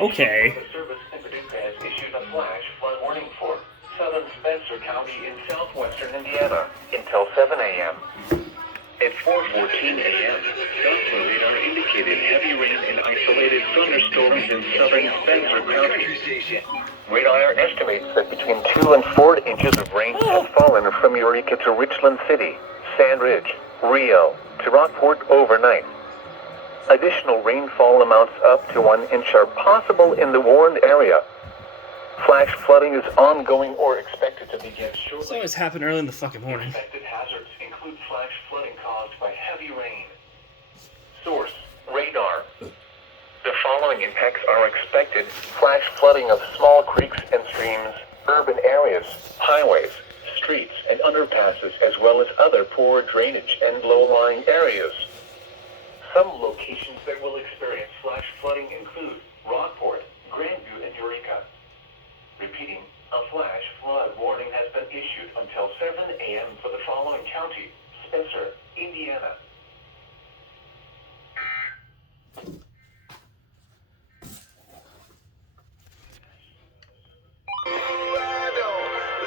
Okay. The service in Paducah has issued a flash flood warning for southern Spencer County in southwestern Indiana until 7 a.m. At 4:14 a.m., Doppler radar indicated heavy rain and isolated thunderstorms in southern Spencer County. Radar estimates that between 2 and 4 inches of rain has fallen from Eureka to Richland City, Sand Ridge, Rio, to Rockport overnight. Additional rainfall amounts up to 1 inch are possible in the warned area. Flash flooding is ongoing or expected to begin shortly. This always happened early in the fucking morning. Expected hazards include flash flooding caused by heavy rain. Source: radar. The following impacts are expected: flash flooding of small creeks and streams, urban areas, highways, streets, and underpasses, as well as other poor drainage and low-lying areas. Some locations that will experience flash flooding include Rockport, Grandview, and Eureka. Repeating, a flash flood warning has been issued until 7 a.m. for the following county: